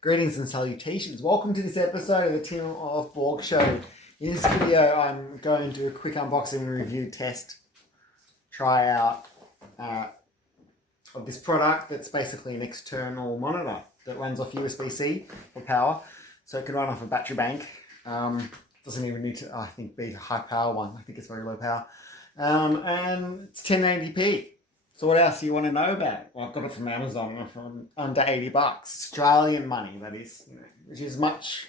Greetings and salutations. Welcome to this episode of the Tim of Borg Show. In this video, I'm going to do a quick unboxing and review test, try out of this product that's basically an external monitor that runs off USB-C for power. So it can run off a battery bank. Doesn't even need to, I think, be a high power one. I think it's very low power. And it's 1080p. So what else do you want to know about? Well, I've got it from Amazon from under 80 bucks. Australian money, that is, which is much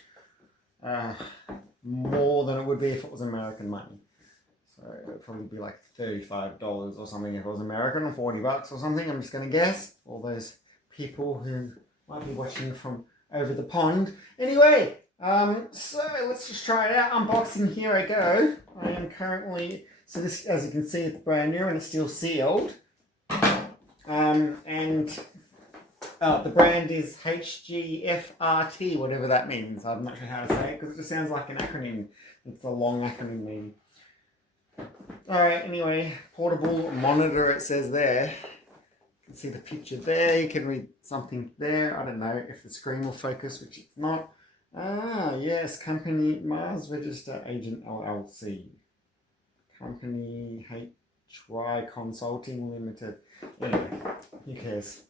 more than it would be if it was American money. So it would probably be like $35 or something if it was American, or 40 bucks or something, I'm just going to guess. All those people who might be watching from over the pond. Anyway, so let's just try it out. Unboxing, here I go. I am currently, so this, as you can see, it's brand new and it's still sealed. The brand is HGFRTEE, whatever that means. I'm not sure how to say it because it just sounds like an acronym. It's a long acronym maybe. Alright, anyway, portable monitor it says there. You can see the picture there, you can read something there. I don't know if the screen will focus, which it's not. Ah, yes, company Mars Register Agent LLC. Company HY Consulting Limited. Anyway, who cares?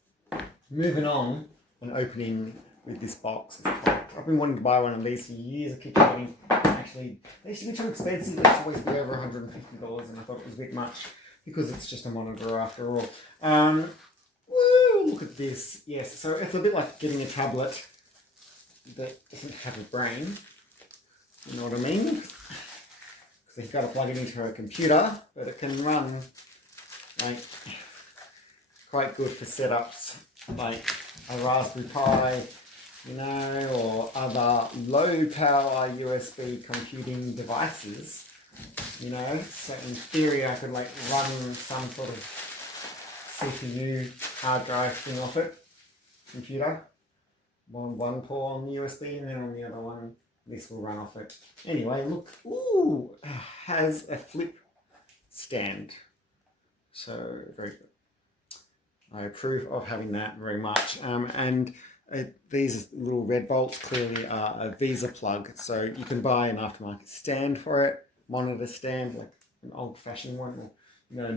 Moving on and opening with this box. I've been wanting to buy one of these for years. I keep thinking, actually, they should be too expensive. They should always be over $150, and I thought it was a bit much because it's just a monitor after all. Woo, look at this. Yes, so it's a bit like getting a tablet that doesn't have a brain. You know what I mean? So you've got to plug it into a computer, but it can run like quite good for setups like a Raspberry Pi, or other low power USB computing devices, So in theory I could like run some sort of CPU hard drive thing off it, computer, one port on the USB and then on the other one this will run off it. Anyway, look, ooh, has a flip stand. So very good. I approve of having that very much. These little red bolts clearly are a Visa plug. So you can buy an aftermarket stand for it, monitor stand, like an old-fashioned one, or you know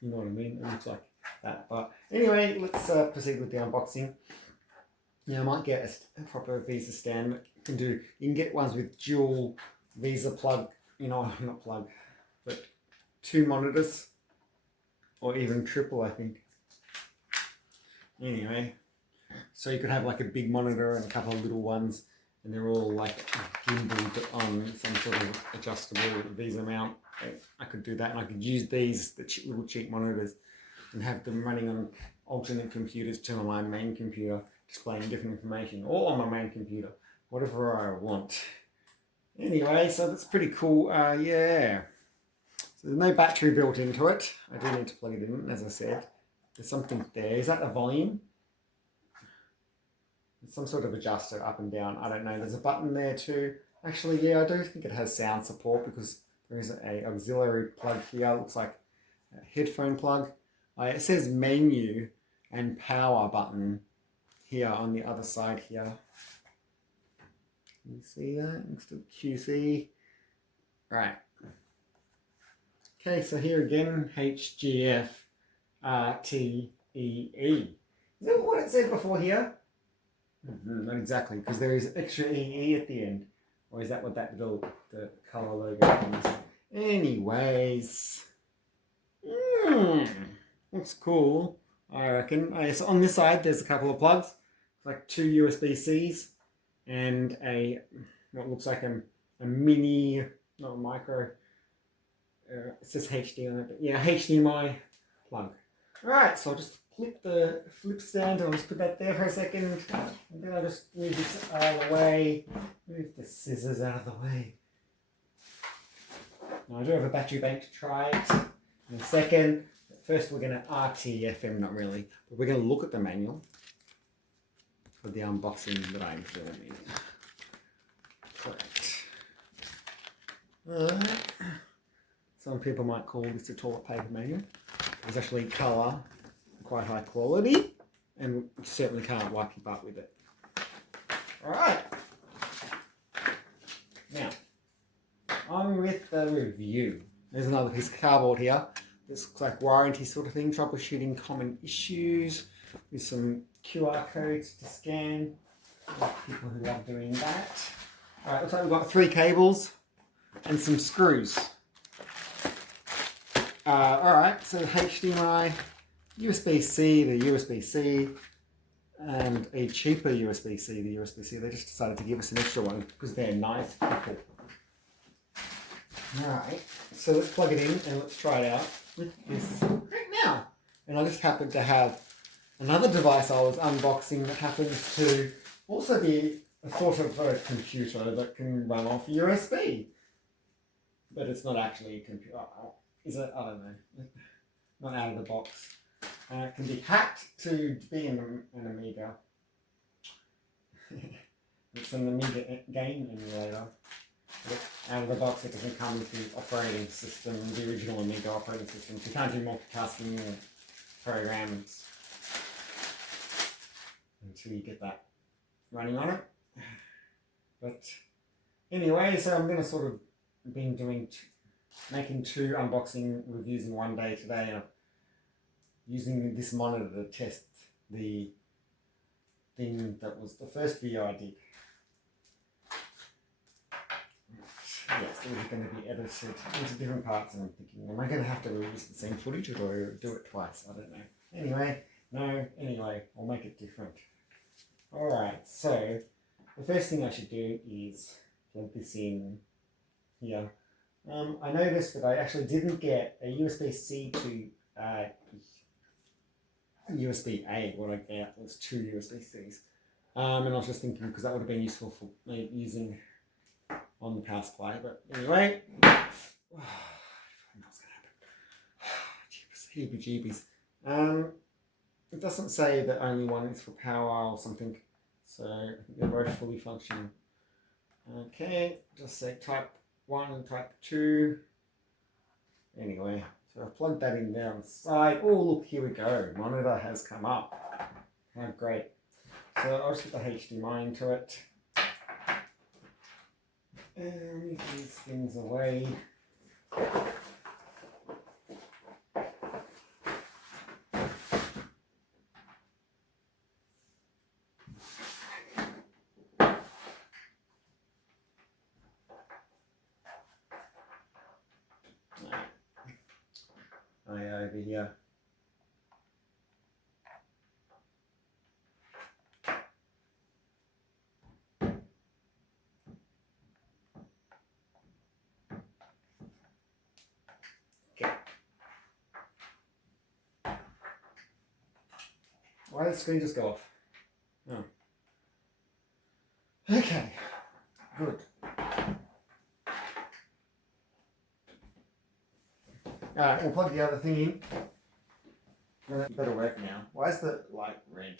what I mean. It looks like that. But anyway, let's proceed with the unboxing. I might get a proper Visa stand. You can get ones with dual Visa plug, not plug, but 2 monitors, or even triple, I think. Anyway, so you could have like a big monitor and a couple of little ones, and they're all like gimbaled on some sort of adjustable Visa mount. I could do that, and I could use these, the little cheap monitors, and have them running on alternate computers to my main computer, displaying different information, or on my main computer, whatever I want. Anyway, so that's pretty cool. Yeah. So there's no battery built into it. I do need to plug it in, as I said. There's something there. Is that the volume? It's some sort of adjuster up and down. I don't know. There's a button there too. Actually, yeah, I do think it has sound support because there is an auxiliary plug here. It looks like a headphone plug. It says menu and power button here on the other side here. Can you see that? Next to QC. Right. Okay, so here again, HGFRTEE. Is that what it said before here? Not exactly, because there is extra EE at the end. Or is that what the colour logo is? Anyways. Looks cool, I reckon. So on this side, there's a couple of plugs. Like 2 USB-Cs and what looks like a mini, not a micro, it says HD on it, but yeah, HDMI plug. Alright, so I'll just flip the flip stand, and I'll just put that there for a second, and then I'll just move this out of the way, move the scissors out of the way. Now I do have a battery bank to try it in a second. First we're going to RTFM, not really, but we're going to look at the manual for the unboxing that I'm filming. Correct. Some people might call this a toilet paper manual. It's actually colour, quite high quality, and you certainly can't wipe your butt with it. Alright. Now, on with the review. There's another piece of cardboard here. This looks like warranty sort of thing, troubleshooting common issues with some QR codes to scan. People who love doing that. Alright, looks like we've got 3 cables and some screws. Alright, so HDMI, USB-C, the USB-C, and a cheaper USB-C, the USB-C. They just decided to give us an extra one because they're nice people. Alright, so let's plug it in and let's try it out with this right now. And I just happened to have another device I was unboxing that happens to also be a sort of a computer that can run off USB. But it's not actually a computer. Is it? I don't know. Not out of the box. It can be hacked to be an Amiga. It's an Amiga game emulator. But out of the box, it doesn't come with the operating system, the original Amiga operating system. So you can't do multitasking programs until you get that running on it. But anyway, so I'm going to sort of been doing making 2 unboxing reviews in one day today. Using this monitor to test the thing that was the first video I did. Yes, these are going to be edited into different parts, and I'm thinking, am I going to have to reuse the same footage or do I do it twice? I don't know. Anyway, I'll make it different. Alright, so the first thing I should do is plug this in here. I noticed that I actually didn't get a USB-C to USB-A. What I got was 2 USB-Cs. And I was just thinking, because that would have been useful for me using on the power supply. But anyway, I don't know what's going to happen. Heebie-jeebies. It doesn't say that only one is for power or something. So I think they're both fully functioning. Okay, just say type 1 and type 2. Anyway, so I've plugged that in there on the side. Oh, look, here we go. Monitor has come up. Oh, great. So I'll just get the HDMI into it. And move these things away. Over here. Okay. Why did the screen just go off? Oh. Okay. Good. Alright, we'll plug the other thing in. That better work now. Why is the light red?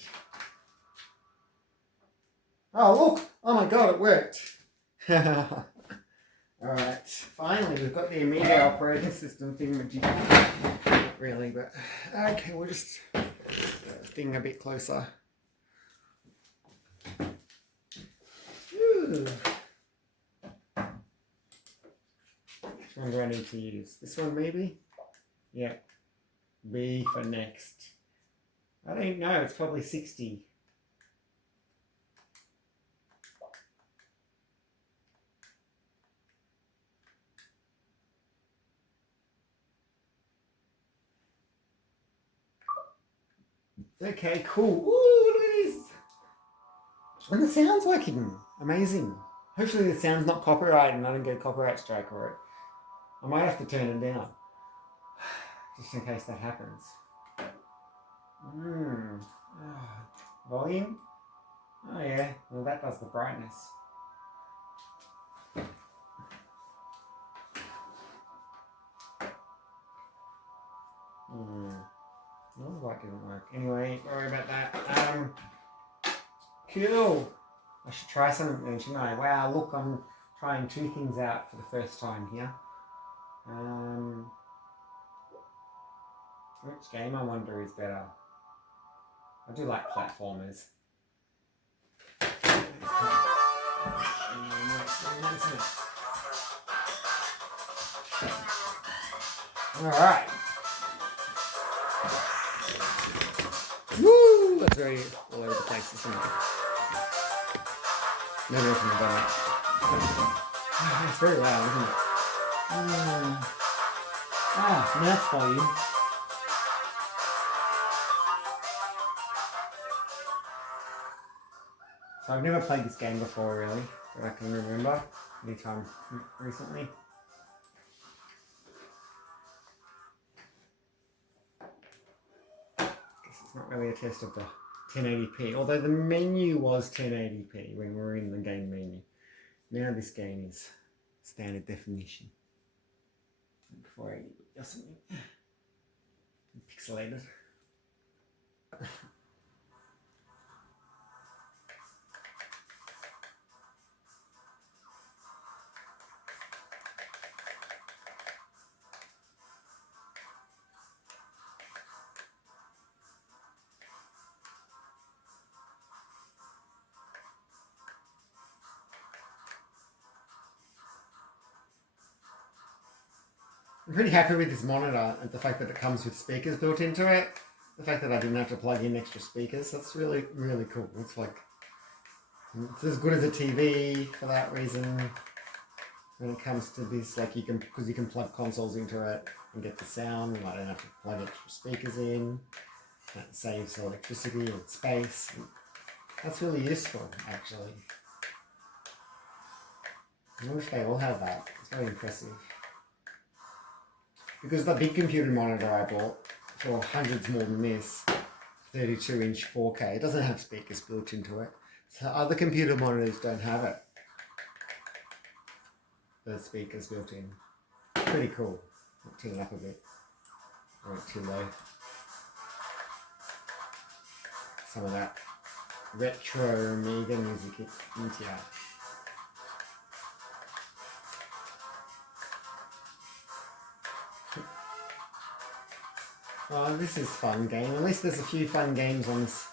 Oh, look! Oh my god, it worked! Alright, finally we've got the Amiga operating system thing, which not really, but okay, we'll just get the thing a bit closer. Ooh. Which one do I need to use? This one maybe? Yeah. B for next. I don't know, it's probably 60. Okay, cool. Ooh, look at this. And the sound's working. Amazing. Hopefully the sound's not copyrighted and I don't get a copyright strike for it. I might have to turn it down. Just in case that happens. Volume? Oh yeah, well that does the brightness. No, the light didn't work. Anyway, sorry about that. Cool. I should try something then, shouldn't I? Wow, look, I'm trying 2 things out for the first time here. Which game, I wonder, is better? I do like platformers. Alright. Woo! That's very all over the place, isn't it? Maybe I can have that. It's very loud, isn't it? That's volume. So I've never played this game before, really, that I can remember any time recently. It's not really a test of the 1080p, although the menu was 1080p when we were in the game menu. Now this game is standard definition. 480 or something. Pixelated. I'm pretty happy with this monitor and the fact that it comes with speakers built into it. The fact that I didn't have to plug in extra speakers, that's really, really cool. It's like, it's as good as a TV for that reason. When it comes to this, like because you can plug consoles into it and get the sound, and I don't have to plug extra speakers in. That saves electricity and space. That's really useful, actually. I wish they all have that. It's very impressive. Because the big computer monitor I bought for hundreds more than this, 32-inch 4K, it doesn't have speakers built into it. So other computer monitors don't have it. The speakers built in. Pretty cool. I'll turn it up a bit. Or too low. Some of that retro Amiga music into it. Oh, this is a fun game. At least there's a few fun games on this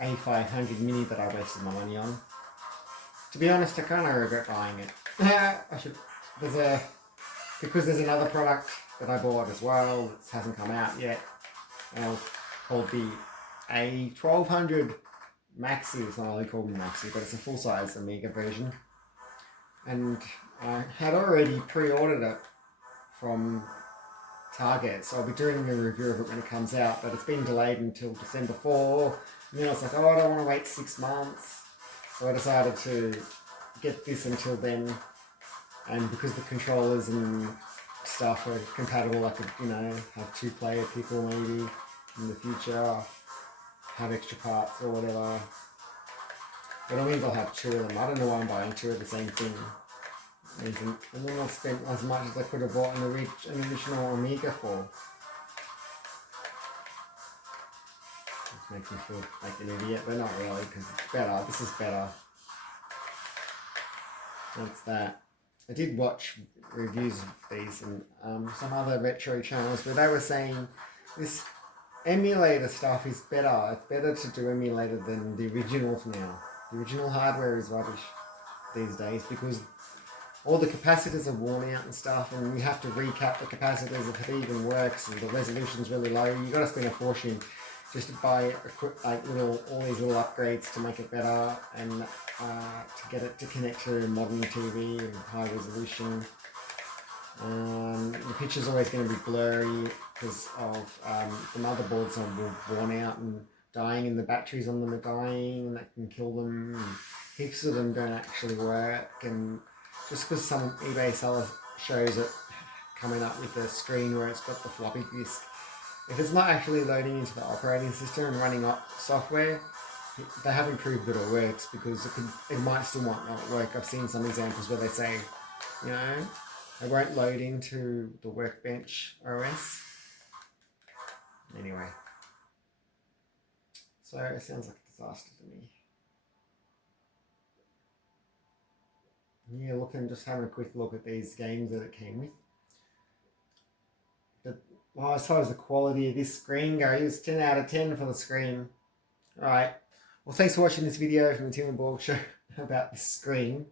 A500 Mini that I wasted my money on. To be honest, I kind of regret buying it. Because there's another product that I bought as well that hasn't come out yet, called the A1200 Maxi. It's not really called Maxi, but it's a full-size Amiga version. And I had already pre-ordered it from Target, so I'll be doing a review of it when it comes out, but it's been delayed until December 4, and then I was like, oh, I don't want to wait 6 months, so I decided to get this until then, and because the controllers and stuff are compatible, I could, have 2-player people maybe in the future, have extra parts or whatever, but it means I'll have 2 of them. I don't know why I'm buying 2 of the same thing. And then I spent as much as I could have bought an original Amiga for. It makes me feel like an idiot, but not really, because it's better. This is better. That's that. I did watch reviews of these and some other retro channels where they were saying this emulator stuff is better. It's better to do emulator than the originals now. The original hardware is rubbish these days because all the capacitors are worn out and stuff, and you have to recap the capacitors if it even works, and the resolution's really low. You got to spend a fortune just to buy all these little upgrades to make it better, and to get it to connect to a modern TV and high resolution. The picture's always going to be blurry because of the motherboards are worn out and dying, and the batteries on them are dying, and that can kill them. And heaps of them don't actually work, and just because some eBay seller shows it coming up with the screen where it's got the floppy disk, if it's not actually loading into the operating system and running up software, they haven't proved that it works, because it might still not work. I've seen some examples where they say, it won't load into the Workbench OS. Anyway, so it sounds like a disaster to me. Yeah, just having a quick look at these games that it came with. As far as the quality of this screen goes, 10 out of 10 for the screen. Right, Well, thanks for watching this video from the Tim and Borg show about this screen.